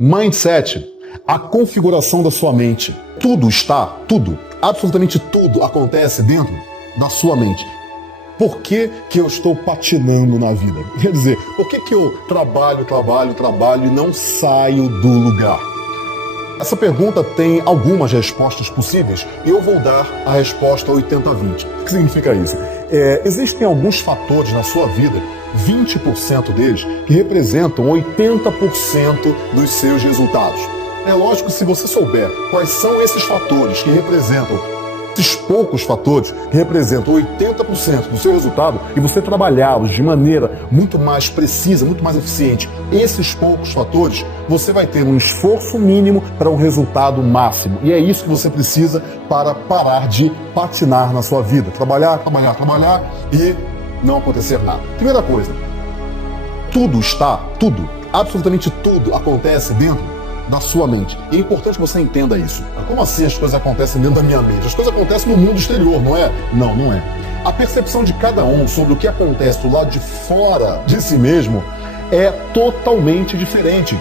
Mindset, a configuração da sua mente. Tudo, absolutamente tudo acontece dentro da sua mente. Por que eu estou patinando na vida? Quer dizer, por que eu trabalho e não saio do lugar? Essa pergunta tem algumas respostas possíveis e eu vou dar a resposta 80-20. O que significa isso? Existem alguns fatores na sua vida, 20% deles, que representam 80% dos seus resultados. É lógico que se você souber quais são esses fatores que representam, esses poucos fatores que representam 80% do seu resultado, e você trabalhá-los de maneira muito mais precisa, muito mais eficiente, esses poucos fatores, você vai ter um esforço mínimo para um resultado máximo. E é isso que você precisa para parar de patinar na sua vida. Trabalhar e não acontecer nada. Primeira coisa, absolutamente tudo acontece dentro da sua mente. E é importante que você entenda isso. Como assim as coisas acontecem dentro da minha mente? As coisas acontecem no mundo exterior, não é? Não, não é. A percepção de cada um sobre o que acontece do lado de fora de si mesmo é totalmente diferente.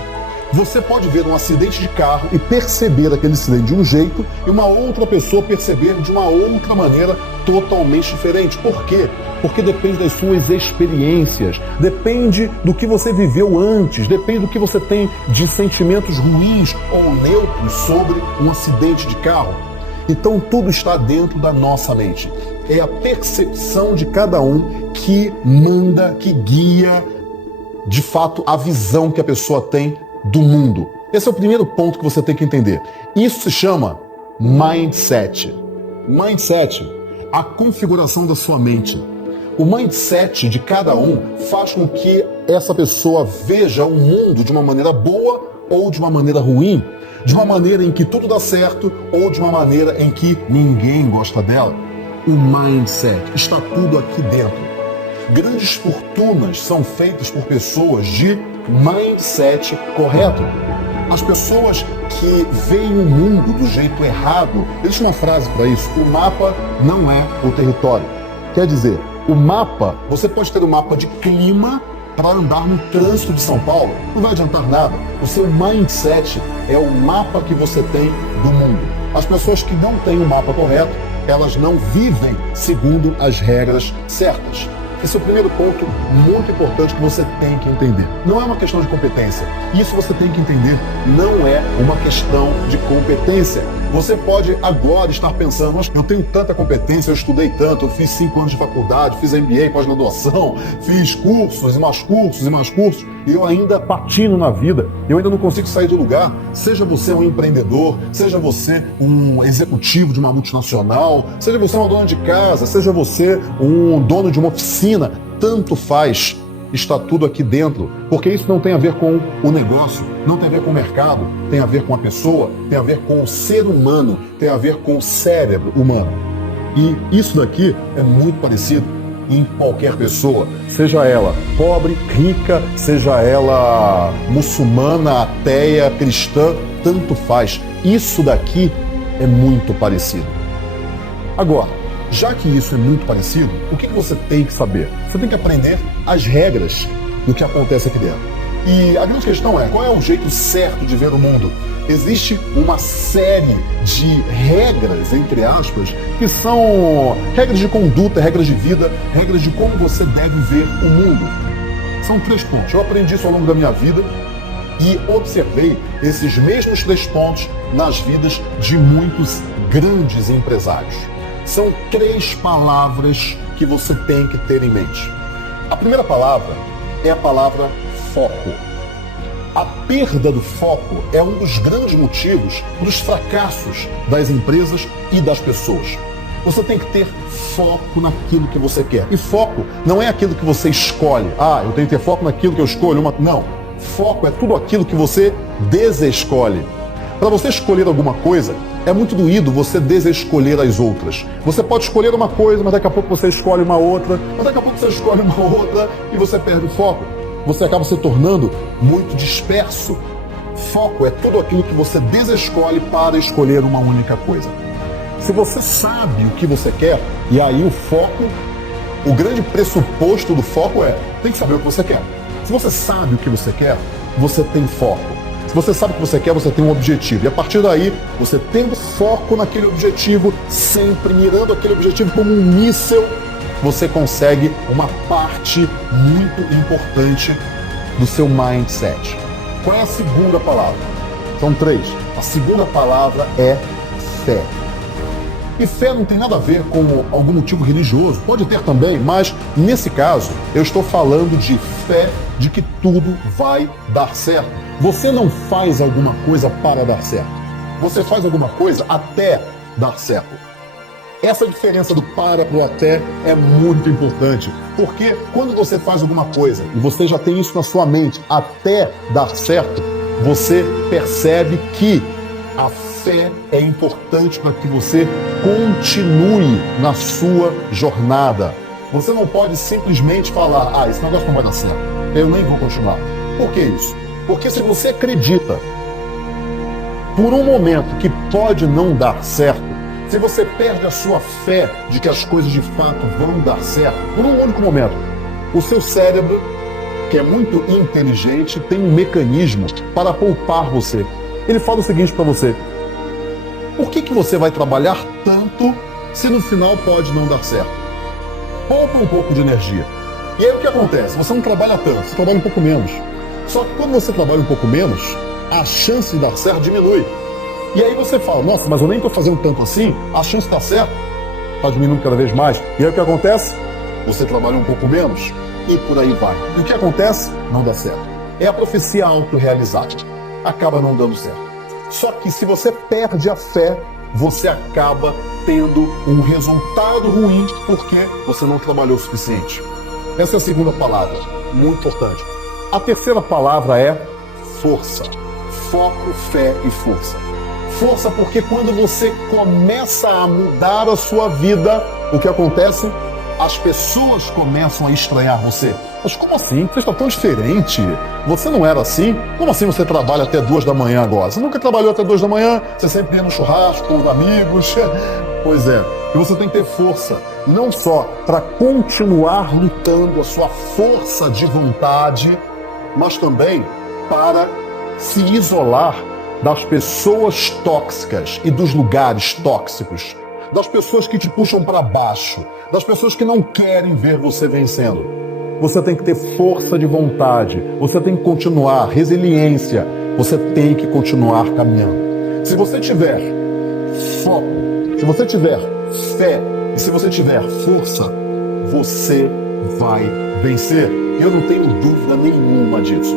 Você pode ver um acidente de carro e perceber aquele acidente de um jeito e uma outra pessoa perceber de uma outra maneira totalmente diferente. Por quê? Porque depende das suas experiências, depende do que você viveu antes, depende do que você tem de sentimentos ruins ou neutros sobre um acidente de carro. Então tudo está dentro da nossa mente. É a percepção de cada um que manda, que guia, de fato, a visão que a pessoa tem do mundo. Esse é o primeiro ponto que você tem que entender. Isso se chama mindset. Mindset, a configuração da sua mente. O mindset de cada um faz com que essa pessoa veja o mundo de uma maneira boa ou de uma maneira ruim, de uma maneira em que tudo dá certo ou de uma maneira em que ninguém gosta dela. O mindset está tudo aqui dentro. Grandes fortunas são feitas por pessoas de mindset correto. As pessoas que veem o mundo do jeito errado, existe uma frase para isso: o mapa não é o território. Quer dizer, o mapa, você pode ter um mapa de clima para andar no trânsito de São Paulo, não vai adiantar nada. O seu mindset é o mapa que você tem do mundo. As pessoas que não têm o mapa correto, elas não vivem segundo as regras certas. Esse é o primeiro ponto muito importante que você tem que entender. Não é uma questão de competência. Isso você tem que entender. Não é uma questão de competência. Você pode agora estar pensando: mas eu tenho tanta competência, eu estudei tanto, eu fiz 5 anos de faculdade, fiz MBA, pós-graduação, fiz cursos e mais cursos e mais cursos, e eu ainda patino na vida, eu ainda não consigo sair do lugar. Seja você um empreendedor, seja você um executivo de uma multinacional, seja você uma dona de casa, seja você um dono de uma oficina, tanto faz. Está tudo aqui dentro, porque isso não tem a ver com o negócio, não tem a ver com o mercado, tem a ver com a pessoa, tem a ver com o ser humano, tem a ver com o cérebro humano. E isso daqui é muito parecido em qualquer pessoa, seja ela pobre, rica, seja ela muçulmana, ateia, cristã, tanto faz. Isso daqui é muito parecido. Agora, já que isso é muito parecido, o que você tem que saber? Você tem que aprender as regras do que acontece aqui dentro. E a grande questão é: qual é o jeito certo de ver o mundo? Existe uma série de regras, entre aspas, que são regras de conduta, regras de vida, regras de como você deve ver o mundo. São 3 pontos. Eu aprendi isso ao longo da minha vida e observei esses mesmos 3 pontos nas vidas de muitos grandes empresários. São 3 palavras que você tem que ter em mente. A primeira palavra é a palavra foco. A perda do foco é um dos grandes motivos dos fracassos das empresas e das pessoas. Você tem que ter foco naquilo que você quer. E foco não é aquilo que você escolhe. Eu tenho que ter foco naquilo que eu escolho. Não. Foco é tudo aquilo que você desescolhe. Para você escolher alguma coisa, é muito doído você desescolher as outras. Você pode escolher uma coisa, mas daqui a pouco você escolhe uma outra, mas daqui a pouco você escolhe uma outra e você perde o foco. Você acaba se tornando muito disperso. Foco é tudo aquilo que você desescolhe para escolher uma única coisa. Se você sabe o que você quer, e aí o foco, o grande pressuposto do foco tem que saber o que você quer. Se você sabe o que você quer, você tem foco. Se você sabe o que você quer, você tem um objetivo. E a partir daí, você tendo foco naquele objetivo, sempre mirando aquele objetivo como um míssil, você consegue uma parte muito importante do seu mindset. Qual é a segunda palavra? São 3. A segunda palavra é fé. E fé não tem nada a ver com algum motivo religioso, pode ter também, mas nesse caso eu estou falando de fé de que tudo vai dar certo. Você não faz alguma coisa para dar certo, você faz alguma coisa até dar certo. Essa diferença do para pro até é muito importante, porque quando você faz alguma coisa e você já tem isso na sua mente até dar certo, você percebe que a fé é importante para que você continue na sua jornada. Você não pode simplesmente falar, esse negócio não vai dar certo, eu nem vou continuar. Por que isso? Porque se você acredita por um momento que pode não dar certo, se você perde a sua fé de que as coisas de fato vão dar certo, por um único momento, o seu cérebro, que é muito inteligente, tem um mecanismo para poupar você. Ele fala o seguinte para você: por que você vai trabalhar tanto se no final pode não dar certo? Poupa um pouco de energia. E aí o que acontece? Você não trabalha tanto, você trabalha um pouco menos. Só que quando você trabalha um pouco menos, a chance de dar certo diminui. E aí você fala, nossa, mas eu nem estou fazendo tanto assim, a chance de dar certo está diminuindo cada vez mais. E aí o que acontece? Você trabalha um pouco menos e por aí vai. E o que acontece? Não dá certo. É a profecia autorrealizada. Acaba não dando certo. Só que se você perde a fé, você acaba tendo um resultado ruim porque você não trabalhou o suficiente. Essa é a segunda palavra, muito importante. A terceira palavra é força. Foco, fé e força. Força porque quando você começa a mudar a sua vida, o que acontece? As pessoas começam a estranhar você. Mas como assim? Você está tão diferente. Você não era assim? Como assim você trabalha até 2 da manhã agora? Você nunca trabalhou até 2 da manhã? Você sempre ia no churrasco com os amigos? Pois é. E você tem que ter força, não só para continuar lutando a sua força de vontade, mas também para se isolar das pessoas tóxicas e dos lugares tóxicos, das pessoas que te puxam para baixo, das pessoas que não querem ver você vencendo. Você tem que ter força de vontade, você tem que continuar, resiliência, você tem que continuar caminhando. Se você tiver foco, se você tiver fé e se você tiver força, você vai vencer. Eu não tenho dúvida nenhuma disso.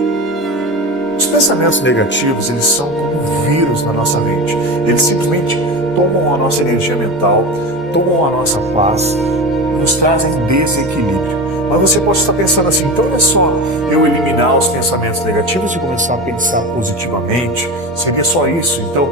Os pensamentos negativos, eles são como um vírus na nossa mente. Eles simplesmente tomam a nossa energia mental, tomam a nossa paz, nos trazem desequilíbrio. Mas você pode estar pensando assim, então não é só eu eliminar os pensamentos negativos e começar a pensar positivamente? Seria só isso? Então,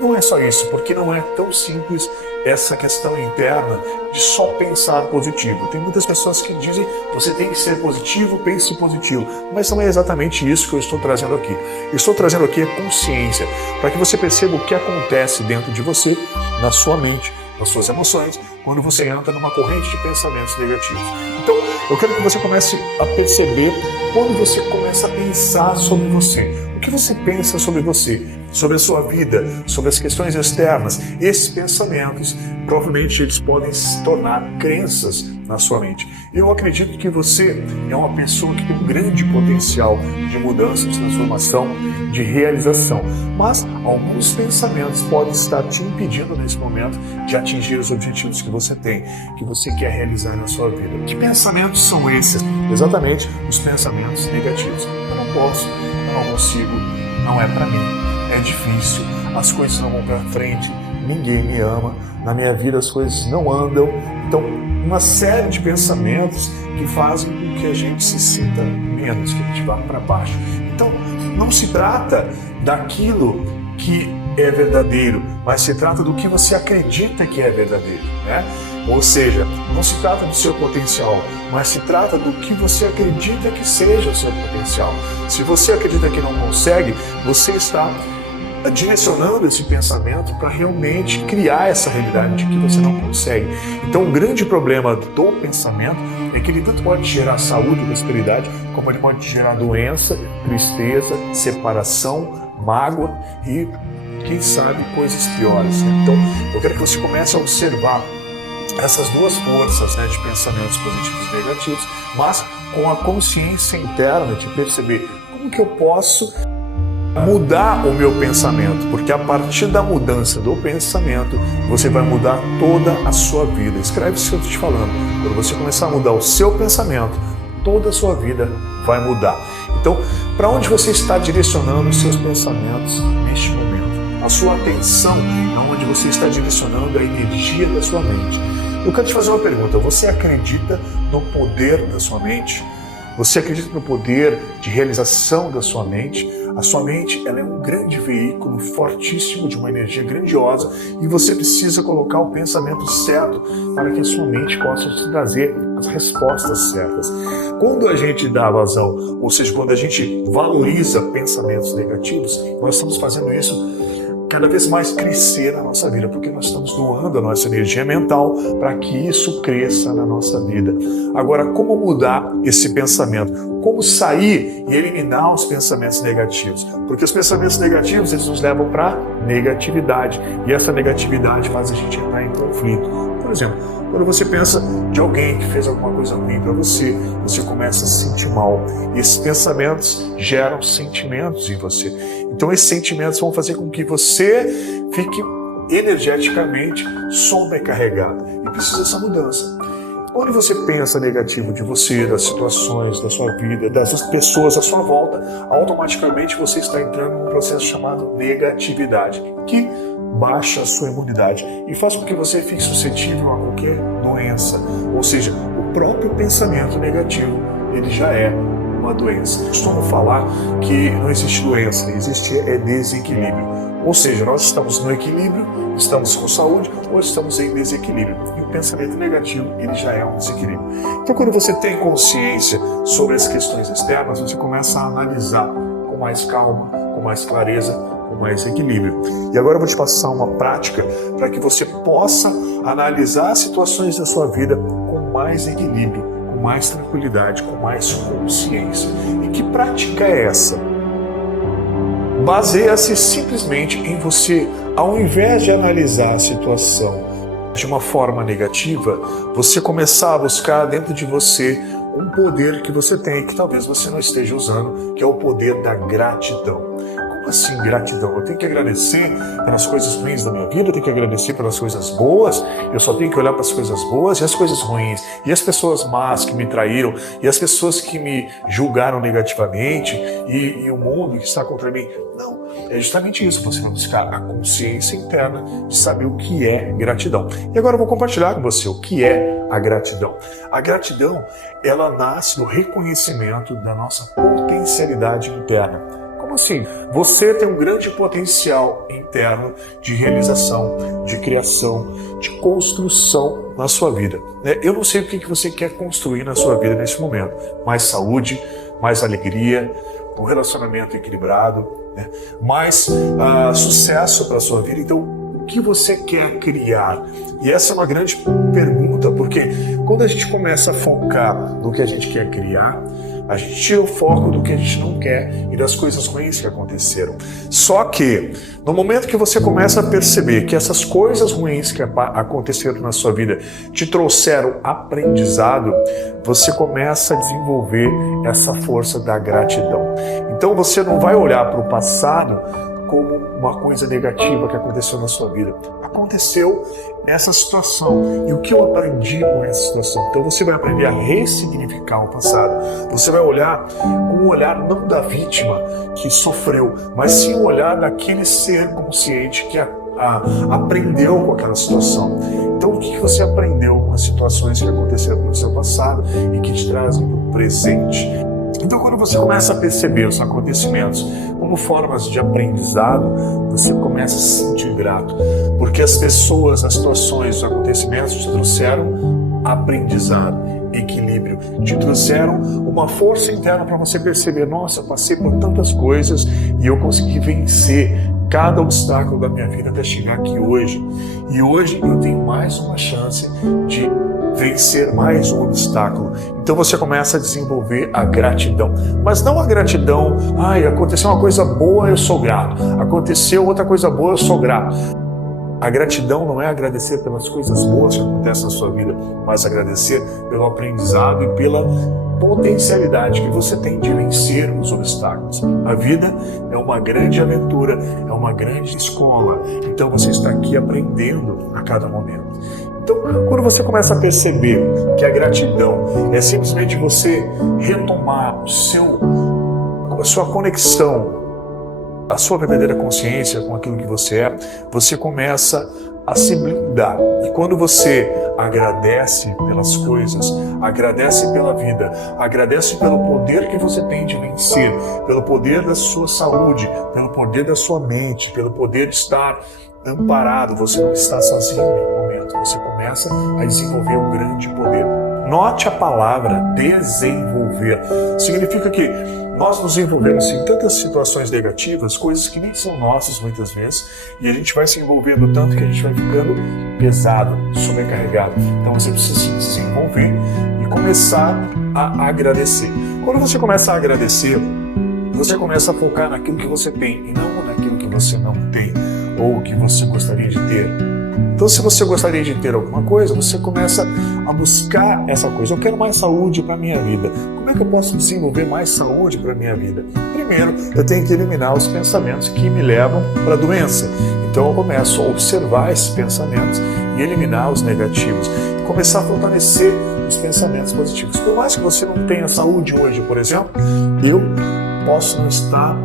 não é só isso, porque não é tão simples essa questão interna de só pensar positivo. Tem muitas pessoas que dizem você tem que ser positivo, pense positivo, mas não é exatamente isso que eu estou trazendo aqui. Eu estou trazendo aqui a consciência, para que você perceba o que acontece dentro de você, na sua mente, nas suas emoções, quando você entra numa corrente de pensamentos negativos. Então, eu quero que você comece a perceber quando você começa a pensar sobre você. O que você pensa sobre você, sobre a sua vida, sobre as questões externas? Esses pensamentos, provavelmente, eles podem se tornar crenças na sua mente. Eu acredito que você é uma pessoa que tem um grande potencial de mudança, de transformação, de realização. Mas alguns pensamentos podem estar te impedindo nesse momento de atingir os objetivos que você tem, que você quer realizar na sua vida. Que pensamentos são esses? Exatamente os pensamentos negativos. Eu não posso, eu não consigo, não é para mim, é difícil, as coisas não vão para frente, ninguém me ama, na minha vida as coisas não andam. Então, uma série de pensamentos que fazem com que a gente se sinta menos, que a gente vá para baixo. Então, não se trata daquilo que é verdadeiro, mas se trata do que você acredita que é verdadeiro, né? Ou seja, não se trata do seu potencial, mas se trata do que você acredita que seja o seu potencial. Se você acredita que não consegue, você está direcionando esse pensamento para realmente criar essa realidade de que você não consegue. Então, o grande problema do pensamento é que ele tanto pode gerar saúde e prosperidade, como ele pode gerar doença, tristeza, separação, mágoa e, quem sabe, coisas piores. Então, eu quero que você comece a observar essas duas forças, de pensamentos positivos e negativos, mas com a consciência interna de perceber como que eu posso mudar o meu pensamento, porque a partir da mudança do pensamento, você vai mudar toda a sua vida. Escreve isso que eu estou te falando. Quando você começar a mudar o seu pensamento, toda a sua vida vai mudar. Então, para onde você está direcionando os seus pensamentos neste momento? A sua atenção é onde você está direcionando a energia da sua mente. Eu quero te fazer uma pergunta. Você acredita no poder da sua mente? Você acredita no poder de realização da sua mente? A sua mente, ela é um grande veículo fortíssimo de uma energia grandiosa e você precisa colocar o pensamento certo para que a sua mente possa te trazer as respostas certas. Quando a gente dá vazão, ou seja, quando a gente valoriza pensamentos negativos, nós estamos fazendo isso cada vez mais crescer na nossa vida, porque nós estamos doando a nossa energia mental para que isso cresça na nossa vida. Agora, como mudar esse pensamento? Como sair e eliminar os pensamentos negativos? Porque os pensamentos negativos, eles nos levam para negatividade, e essa negatividade faz a gente entrar em conflito. Por exemplo, quando você pensa de alguém que fez alguma coisa ruim para você, você começa a se sentir mal. E esses pensamentos geram sentimentos em você. Então esses sentimentos vão fazer com que você fique energeticamente sobrecarregado. E precisa dessa mudança. Quando você pensa negativo de você, das situações, da sua vida, das pessoas à sua volta, automaticamente você está entrando num processo chamado negatividade, que baixa a sua imunidade e faz com que você fique suscetível a qualquer doença. Ou seja, o próprio pensamento negativo, ele já é uma doença. Eu costumo falar que não existe doença, existe desequilíbrio. Ou seja, nós estamos no equilíbrio, estamos com saúde ou estamos em desequilíbrio. E o pensamento negativo, ele já é um desequilíbrio. Então, quando você tem consciência sobre as questões externas, você começa a analisar com mais calma, com mais clareza, com mais equilíbrio. E agora eu vou te passar uma prática para que você possa analisar as situações da sua vida com mais equilíbrio, com mais tranquilidade, com mais consciência. E que prática é essa? Baseia-se simplesmente em você, ao invés de analisar a situação de uma forma negativa, você começar a buscar dentro de você um poder que você tem, que talvez você não esteja usando, que é o poder da gratidão. Como assim gratidão? Eu tenho que agradecer pelas coisas ruins da minha vida, eu tenho que agradecer pelas coisas boas, eu só tenho que olhar para as coisas boas e as coisas ruins, e as pessoas más que me traíram, e as pessoas que me julgaram negativamente, e o mundo que está contra mim. Não, é justamente isso, você vai buscar a consciência interna de saber o que é gratidão. E agora eu vou compartilhar com você o que é a gratidão. A gratidão, ela nasce do reconhecimento da nossa potencialidade interna. Como assim? Você tem um grande potencial interno de realização, de criação, de construção na sua vida. Eu não sei o que você quer construir na sua vida nesse momento. Mais saúde, mais alegria, um relacionamento equilibrado, mais sucesso para a sua vida. Então, o que você quer criar? E essa é uma grande pergunta, porque quando a gente começa a focar no que a gente quer criar, a gente tira o foco do que a gente não quer e das coisas ruins que aconteceram. Só que, no momento que você começa a perceber que essas coisas ruins que aconteceram na sua vida te trouxeram aprendizado, você começa a desenvolver essa força da gratidão. Então você não vai olhar para o passado como uma coisa negativa que aconteceu na sua vida. Aconteceu nessa situação. E o que eu aprendi com essa situação? Então você vai aprender a ressignificar o passado. Você vai olhar com um olhar não da vítima que sofreu, mas sim o olhar daquele ser consciente que aprendeu com aquela situação. Então o que você aprendeu com as situações que aconteceram no seu passado e que te trazem para o presente? Então, quando você começa a perceber os acontecimentos como formas de aprendizado, você começa a se sentir grato, porque as pessoas, as situações, os acontecimentos te trouxeram aprendizado, equilíbrio, te trouxeram uma força interna para você perceber, nossa, eu passei por tantas coisas e eu consegui vencer cada obstáculo da minha vida até chegar aqui hoje. E hoje eu tenho mais uma chance de vencer mais um obstáculo. Então você começa a desenvolver a gratidão. Mas não a gratidão, aconteceu uma coisa boa, eu sou grato. Aconteceu outra coisa boa, eu sou grato. A gratidão não é agradecer pelas coisas boas que acontecem na sua vida, mas agradecer pelo aprendizado e pela potencialidade que você tem de vencer os obstáculos. A vida é uma grande aventura, é uma grande escola. Então você está aqui aprendendo a cada momento. Então, quando você começa a perceber que a gratidão é simplesmente você retomar a sua conexão, a sua verdadeira consciência com aquilo que você é, você começa a se blindar. E quando você agradece pelas coisas, agradece pela vida, agradece pelo poder que você tem de vencer, pelo poder da sua saúde, pelo poder da sua mente, pelo poder de estar amparado, você não está sozinho no momento, você começa a desenvolver um grande poder. Note a palavra desenvolver. Significa que nós nos envolvemos em tantas situações negativas, coisas que nem são nossas muitas vezes, e a gente vai se envolvendo tanto que a gente vai ficando pesado, sobrecarregado. Então você precisa se desenvolver e começar a agradecer. Quando você começa a agradecer, você começa a focar naquilo que você tem e não naquilo que você não tem ou que você gostaria de ter. Então, se você gostaria de ter alguma coisa, você começa a buscar essa coisa. Eu quero mais saúde para a minha vida. Como é que eu posso desenvolver mais saúde para a minha vida? Primeiro, eu tenho que eliminar os pensamentos que me levam para a doença. Então, eu começo a observar esses pensamentos e eliminar os negativos. E começar a fortalecer os pensamentos positivos. Por mais que você não tenha saúde hoje, por exemplo, eu posso não estar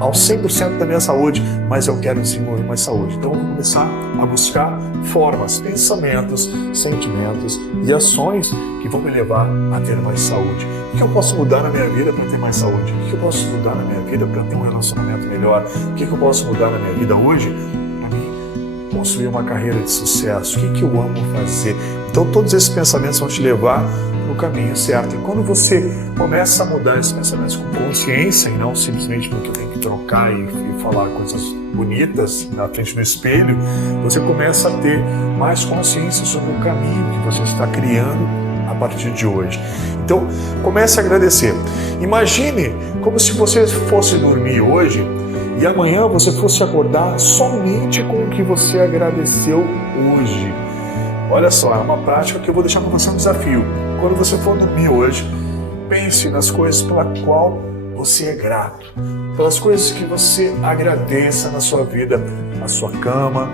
ao 100% da minha saúde, mas eu quero desenvolver mais saúde. Então eu vou começar a buscar formas, pensamentos, sentimentos e ações que vão me levar a ter mais saúde. O que eu posso mudar na minha vida para ter mais saúde? O que eu posso mudar na minha vida para ter um relacionamento melhor? O que eu posso mudar na minha vida hoje para mim construir uma carreira de sucesso? O que eu amo fazer? Então todos esses pensamentos vão te levar no caminho certo. E quando você começa a mudar esses pensamentos com consciência e não simplesmente porque eu tenho que trocar e falar coisas bonitas na frente do espelho, você começa a ter mais consciência sobre o caminho que você está criando a partir de hoje. Então, comece a agradecer. Imagine como se você fosse dormir hoje e amanhã você fosse acordar somente com o que você agradeceu hoje. Olha só, é uma prática que eu vou deixar para você um desafio. Quando você for dormir hoje, pense nas coisas pela qual você é grato, pelas coisas que você agradeça na sua vida, a sua cama,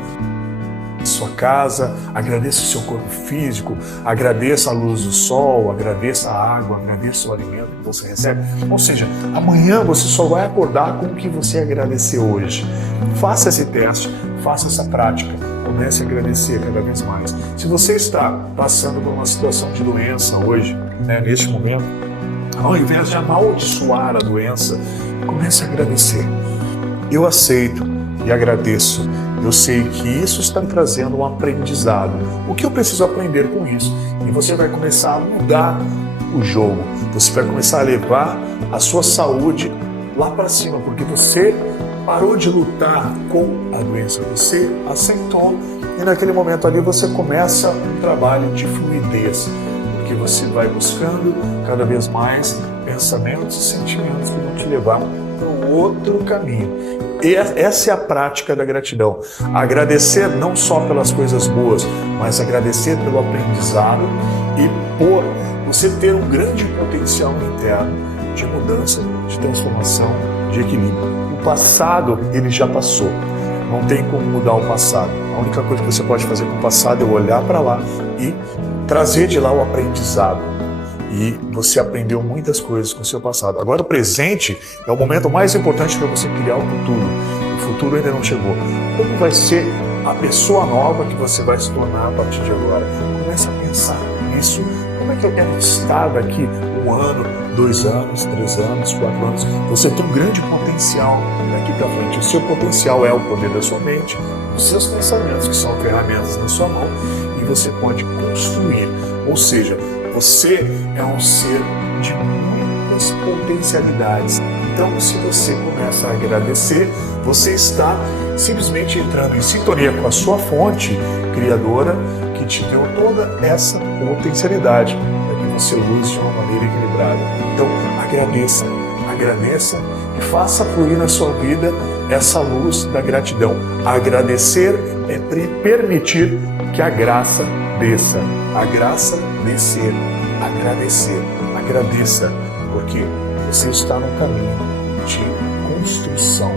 a sua casa, agradeça o seu corpo físico, agradeça a luz do sol, agradeça a água, agradeça o alimento que você recebe. Ou seja, amanhã você só vai acordar com o que você agradeceu hoje. Faça esse teste, faça essa prática. Comece a agradecer cada vez mais. Se você está passando por uma situação de doença hoje, neste momento, ao invés de amaldiçoar a doença, comece a agradecer. Eu aceito e agradeço. Eu sei que isso está me trazendo um aprendizado. O que eu preciso aprender com isso? E você vai começar a mudar o jogo. Você vai começar a levar a sua saúde lá para cima, porque você parou de lutar com a doença, você aceitou e naquele momento ali você começa um trabalho de fluidez, porque você vai buscando cada vez mais pensamentos e sentimentos que vão te levar para um outro caminho. E essa é a prática da gratidão. Agradecer não só pelas coisas boas, mas agradecer pelo aprendizado e por você ter um grande potencial interno de mudança, de transformação, de equilíbrio. O passado, ele já passou. Não tem como mudar o passado. A única coisa que você pode fazer com o passado é olhar para lá e trazer de lá o aprendizado. E você aprendeu muitas coisas com o seu passado. Agora o presente é o momento mais importante para você criar o futuro. O futuro ainda não chegou. Como vai ser a pessoa nova que você vai se tornar a partir de agora? Comece a pensar nisso. Como é que eu quero estar daqui 1 ano, 2 anos, 3 anos, 4 anos? Você tem um grande potencial daqui para frente. O seu potencial é o poder da sua mente, os seus pensamentos, que são ferramentas na sua mão, e você pode construir. Ou seja, você é um ser de muitas potencialidades. Então, se você começa a agradecer, você está simplesmente entrando em sintonia com a sua fonte criadora, que te deu toda essa potencialidade para que você use de uma maneira equilibrada. Então, agradeça, agradeça e faça fluir na sua vida essa luz da gratidão. Agradecer é permitir que a graça desça. A graça descer. Agradecer. Agradeça, porque você está no caminho de construção.